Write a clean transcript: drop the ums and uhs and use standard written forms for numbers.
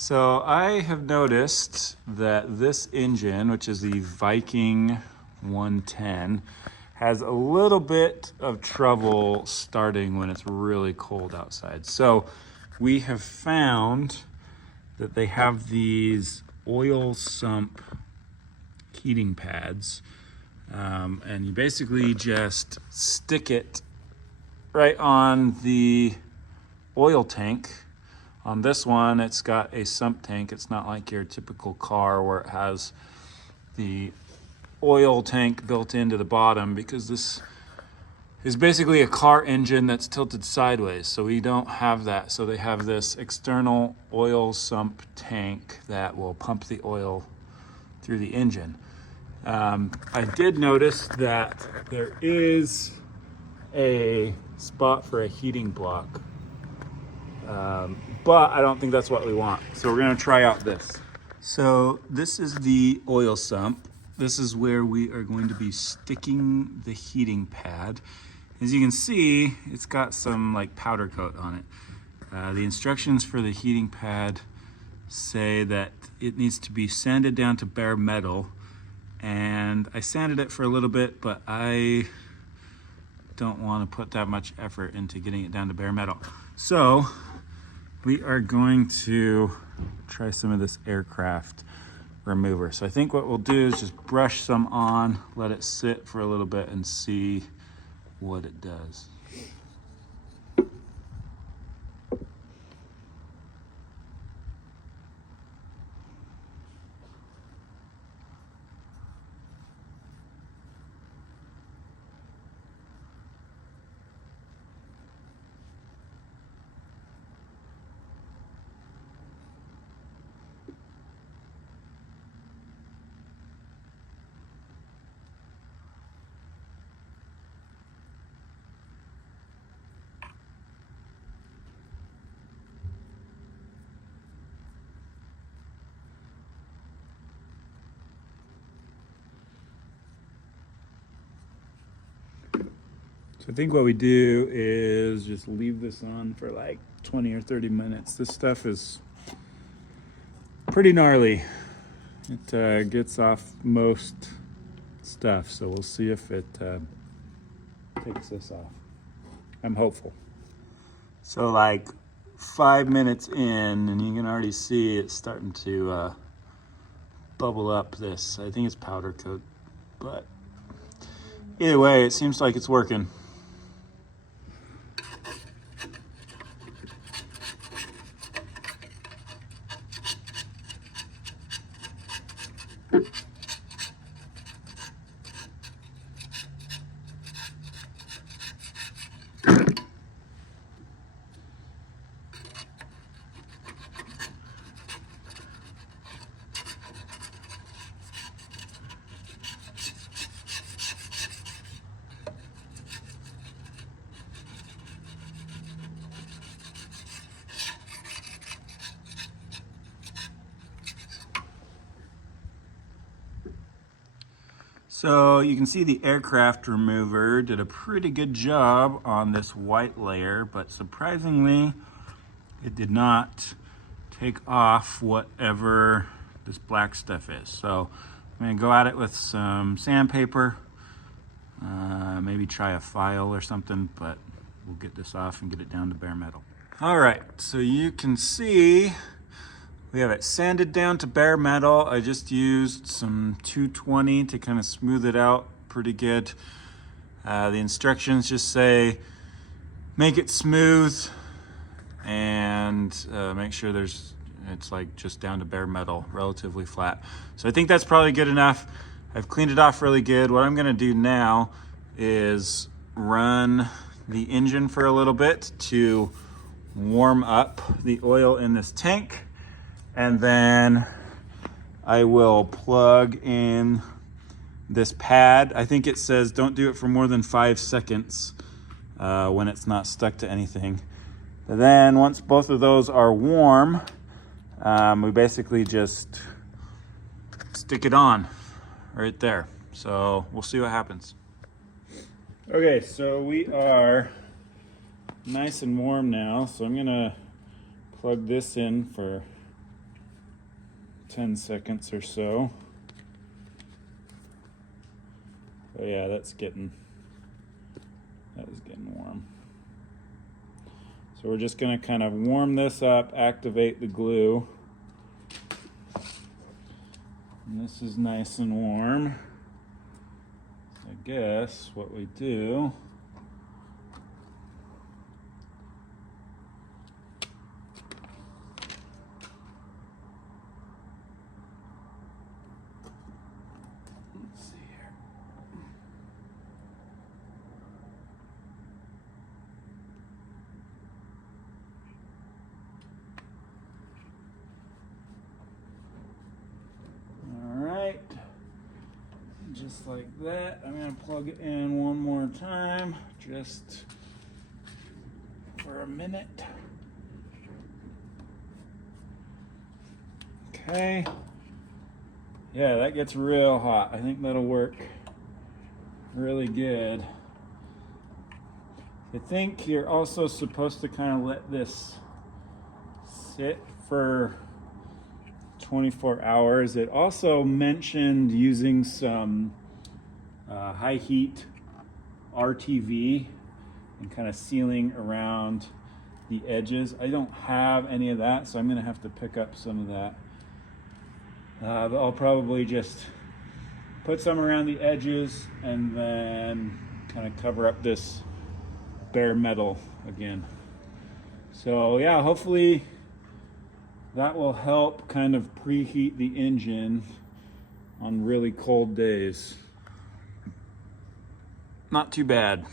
So I have noticed that this engine, which is the Viking 110, has a little bit of trouble starting when it's really cold outside. So we have found that they have these oil sump heating pads, and you basically just stick it right on the oil tank. On this one, it's got a sump tank. It's not like your typical car where it has the oil tank built into the bottom, because this is basically a car engine that's tilted sideways. So we don't have that. So they have this external oil sump tank that will pump the oil through the engine. I did notice that there is a spot for a heating block, but I don't think that's what we want. So we're gonna try out this. So this is the oil sump. This is where we are going to be sticking the heating pad. As you can see, it's got some like powder coat on it. The instructions for the heating pad say that it needs to be sanded down to bare metal, and I sanded it for a little bit, but I don't want to put that much effort into getting it down to bare metal. So we are going to try some of this aircraft remover. So I think what we'll do is just brush some on, let it sit for a little bit and see what it does. I think what we do is just leave this on for like 20 or 30 minutes. This stuff is pretty gnarly. It gets off most stuff, so we'll see if it takes this off. I'm hopeful. So like 5 minutes in, and you can already see it's starting to bubble up this. I think it's powder coat, but either way, it seems like it's working. So you can see the aircraft remover did a pretty good job on this white layer, but surprisingly, it did not take off whatever this black stuff is. So I'm gonna go at it with some sandpaper, maybe try a file or something, but we'll get this off and get it down to bare metal. All right, so you can see we have it sanded down to bare metal. I just used some 220 to kind of smooth it out pretty good. The instructions just say, make it smooth and make sure it's like just down to bare metal, relatively flat. So I think that's probably good enough. I've cleaned it off really good. What I'm gonna do now is run the engine for a little bit to warm up the oil in this tank. And then I will plug in this pad. I think it says don't do it for more than 5 seconds when it's not stuck to anything. And then once both of those are warm, we basically just stick it on right there. So we'll see what happens. Okay, so we are nice and warm now. So I'm gonna plug this in for 10 seconds or so. Oh yeah, that is getting warm. So we're just going to kind of warm this up, activate the glue. And this is nice and warm. So I guess what we do just like that. I'm going to plug it in one more time, just for a minute. Okay. Yeah, that gets real hot. I think that'll work really good. I think you're also supposed to kind of let this sit for 24 hours. It also mentioned using some high heat RTV and kind of sealing around the edges. I don't have any of that, so I'm going to have to pick up some of that. But I'll probably just put some around the edges and then kind of cover up this bare metal again. So yeah, hopefully that will help kind of preheat the engine on really cold days. Not too bad.